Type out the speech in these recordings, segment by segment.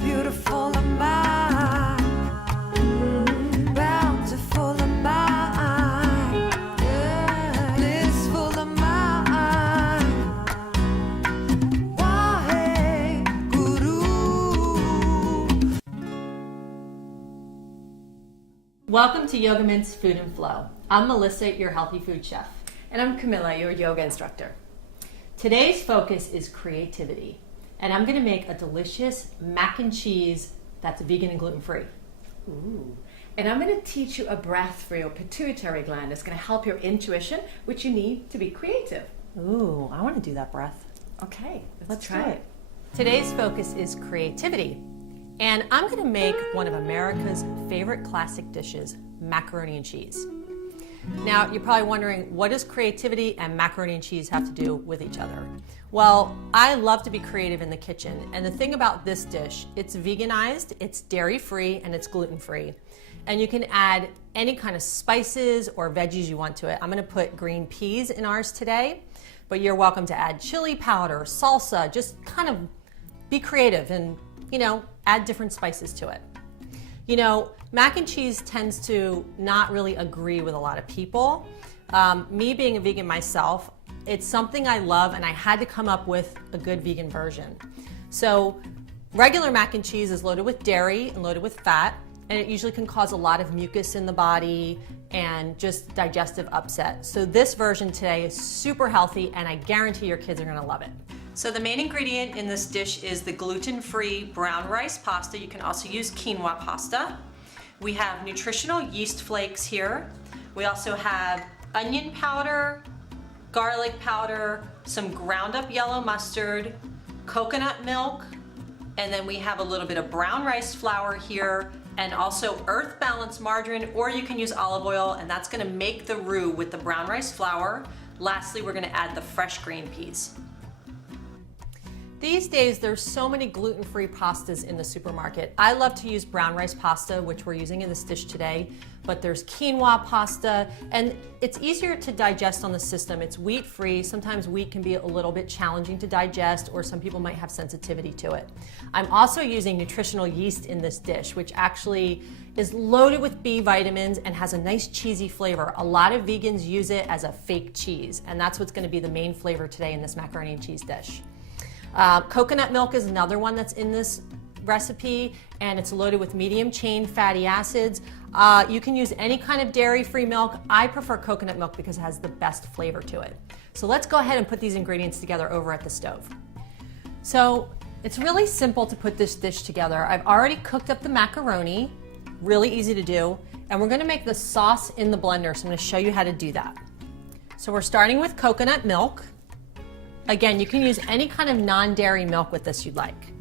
Beautiful am I, bountiful am I, blissful am I. Wahe Guru. Welcome to Yoga Mint's Food and Flow. I'm Melissa, your healthy food chef. And I'm Camilla, your yoga instructor. Today's focus is creativity, and I'm gonna make a delicious mac and cheese that's vegan and gluten-free. Ooh. And I'm going to teach you a breath for your pituitary gland. It's going to help your intuition, which you need to be creative. Ooh, I wanna do that breath. Okay, Let's try do it. Today's focus is creativity, and I'm gonna make one of America's favorite classic dishes, macaroni and cheese. Now, you're probably wondering, what does creativity and macaroni and cheese have to do with each other? Well, I love to be creative in the kitchen, and the thing about this dish, it's veganized, it's dairy-free, and it's gluten-free. And you can add any kind of spices or veggies you want to it. I'm gonna put green peas in ours today, but you're welcome to add chili powder, salsa, just kind of be creative and, add different spices to it. Mac and cheese tends to not really agree with a lot of people. Me being a vegan myself, it's something I love, and I had to come up with a good vegan version. So regular mac and cheese is loaded with dairy and loaded with fat, and it usually can cause a lot of mucus in the body and just digestive upset. So this version today is super healthy, and I guarantee your kids are gonna love it. So the main ingredient in this dish is the gluten-free brown rice pasta. You can also use quinoa pasta. We have nutritional yeast flakes here. We also have onion powder, garlic powder, some ground up yellow mustard, coconut milk, and then we have a little bit of brown rice flour here, and also earth balanced margarine, or you can use olive oil, and that's gonna make the roux with the brown rice flour. Lastly, we're gonna add the fresh green peas. These days, there's so many gluten-free pastas in the supermarket. I love to use brown rice pasta, which we're using in this dish today, but there's quinoa pasta, and it's easier to digest on the system. It's wheat-free. Sometimes wheat can be a little bit challenging to digest, or some people might have sensitivity to it. I'm also using nutritional yeast in this dish, which actually is loaded with B vitamins and has a nice cheesy flavor. A lot of vegans use it as a fake cheese, and that's what's gonna be the main flavor today in this macaroni and cheese dish. Coconut milk is another one that's in this recipe, and it's loaded with medium chain fatty acids. You can use any kind of dairy-free milk. I prefer coconut milk because it has the best flavor to it. So let's go ahead and put these ingredients together over at the stove. So it's really simple to put this dish together. I've already cooked up the macaroni, really easy to do, and we're gonna make the sauce in the blender, so I'm gonna show you how to do that. So we're starting with coconut milk. Again, you can use any kind of non-dairy milk with this you'd like.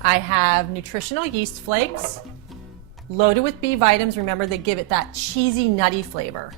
I have nutritional yeast flakes, loaded with B vitamins. Remember, they give it that cheesy, nutty flavor.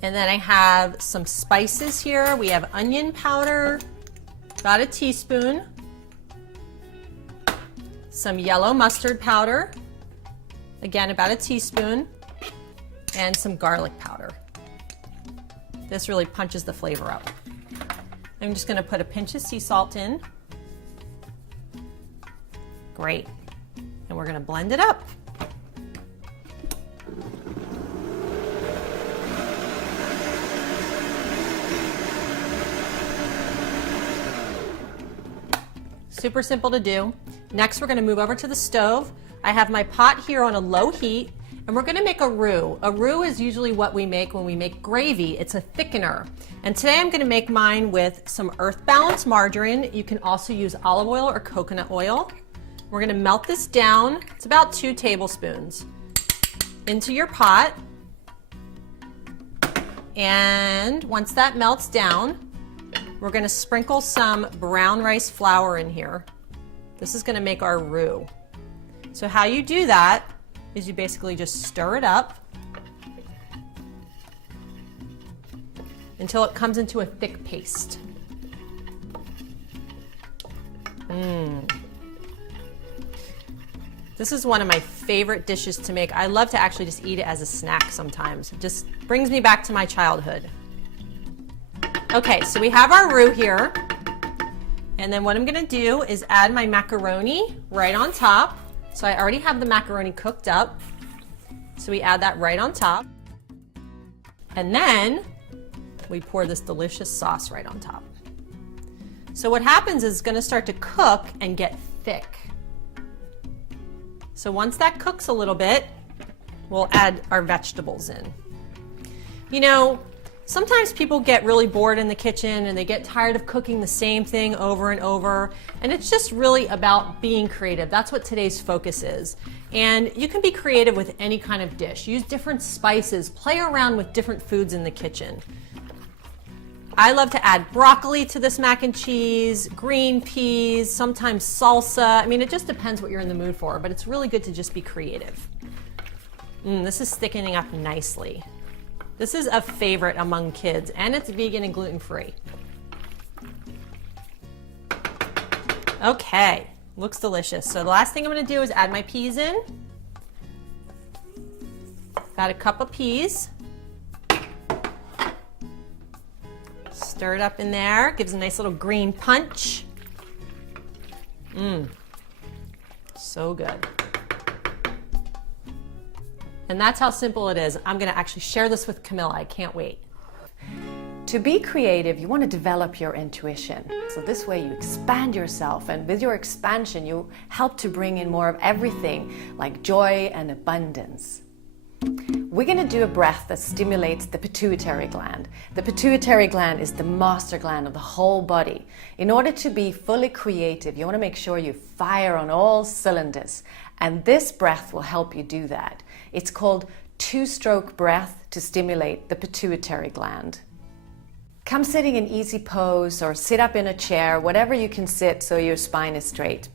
And then I have some spices here. We have onion powder, about a teaspoon, some yellow mustard powder, again, about a teaspoon, and some garlic powder. This really punches the flavor up. I'm just gonna put a pinch of sea salt in. Great. And we're gonna blend it up. Super simple to do. Next, we're gonna move over to the stove. I have my pot here on a low heat, and we're gonna make a roux. A roux is usually what we make when we make gravy. It's a thickener. And today I'm gonna make mine with some earth balanced margarine. You can also use olive oil or coconut oil. We're gonna melt this down. It's about 2 tablespoons into your pot. And once that melts down, we're gonna sprinkle some brown rice flour in here. This is gonna make our roux. So how you do that is you basically just stir it up until it comes into a thick paste. This is one of my favorite dishes to make. I love to actually just eat it as a snack sometimes. It just brings me back to my childhood. Okay, so we have our roux here. And then what I'm gonna do is add my macaroni right on top. So I already have the macaroni cooked up. So we add that right on top. And then we pour this delicious sauce right on top. So what happens is it's gonna start to cook and get thick. So once that cooks a little bit, we'll add our vegetables in. You know, sometimes people get really bored in the kitchen and they get tired of cooking the same thing over and over. And it's just really about being creative. That's what today's focus is. And you can be creative with any kind of dish. Use different spices, play around with different foods in the kitchen. I love to add broccoli to this mac and cheese, green peas, sometimes salsa. I mean, it just depends what you're in the mood for, but it's really good to just be creative. This is thickening up nicely. This is a favorite among kids, and it's vegan and gluten-free. Okay, looks delicious. So the last thing I'm gonna do is add my peas in. Got a cup of peas. Stir it up in there, gives a nice little green punch. So good. And that's how simple it is. I'm gonna actually share this with Camilla. I can't wait. To be creative, you want to develop your intuition. So this way you expand yourself, and with your expansion, you help to bring in more of everything like joy and abundance. We're going to do a breath that stimulates the pituitary gland. The pituitary gland is the master gland of the whole body. In order to be fully creative, you want to make sure you fire on all cylinders. And this breath will help you do that. It's called two-stroke breath to stimulate the pituitary gland. Come sitting in easy pose or sit up in a chair, whatever you can sit so your spine is straight.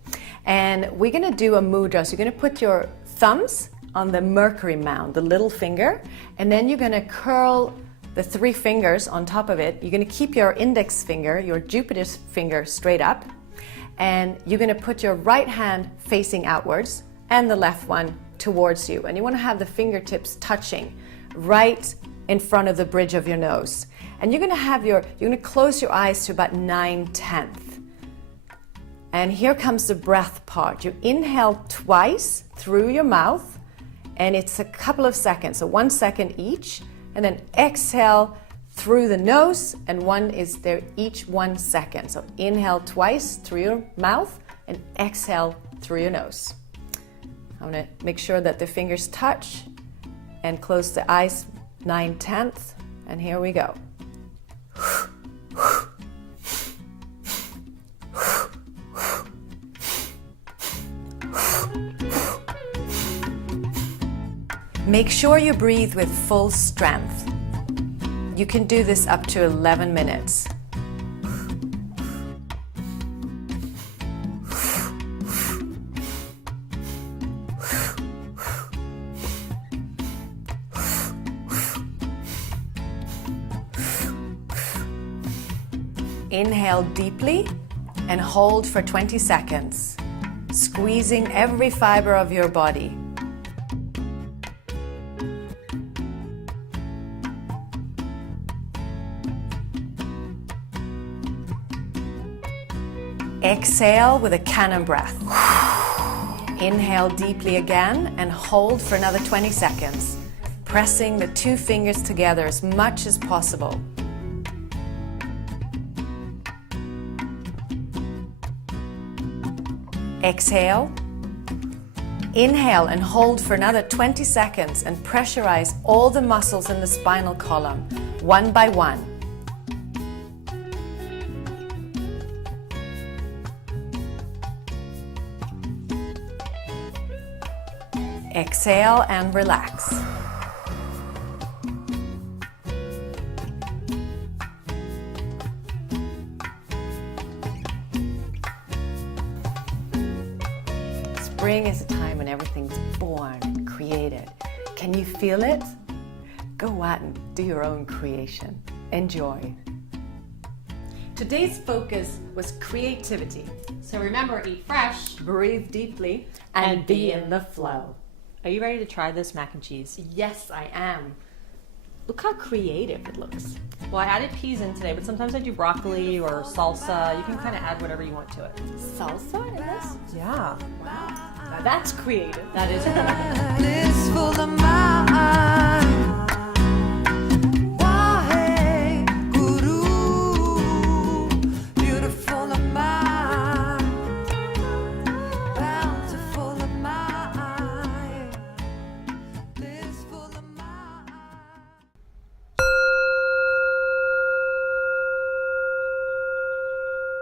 And we're going to do a mudra. So you're going to put your thumbs on the Mercury mound, the little finger, and then you're going to curl the 3 fingers on top of it. You're going to keep your index finger, your Jupiter's finger, straight up, and you're going to put your right hand facing outwards and the left one towards you. And you want to have the fingertips touching right in front of the bridge of your nose. And you're going to close your eyes to about 9/10. And here comes the breath part. You inhale twice through your mouth, and it's a couple of seconds, so 1 second each, and then exhale through the nose, and one is there each 1 second. So inhale twice through your mouth and exhale through your nose. I'm going to make sure that the fingers touch and close the eyes 9/10, and here we go. Make sure you breathe with full strength. You can do this up to 11 minutes. Inhale deeply and hold for 20 seconds, squeezing every fiber of your body. Exhale with a cannon breath. Inhale deeply again and hold for another 20 seconds, pressing the 2 fingers together as much as possible. Exhale. Inhale and hold for another 20 seconds and pressurize all the muscles in the spinal column, one by one. Exhale and relax. Spring is a time when everything's born, created. Can you feel it? Go out and do your own creation. Enjoy. Today's focus was creativity. So remember, eat fresh Breathe deeply and be in the flow. Are you ready to try this mac and cheese? Yes, I am. Look how creative it looks. Well, I added peas in today, but sometimes I do broccoli or salsa. You can kind of add whatever you want to it. Salsa in this? Yeah. Wow. Now that's creative. That is Blissful of my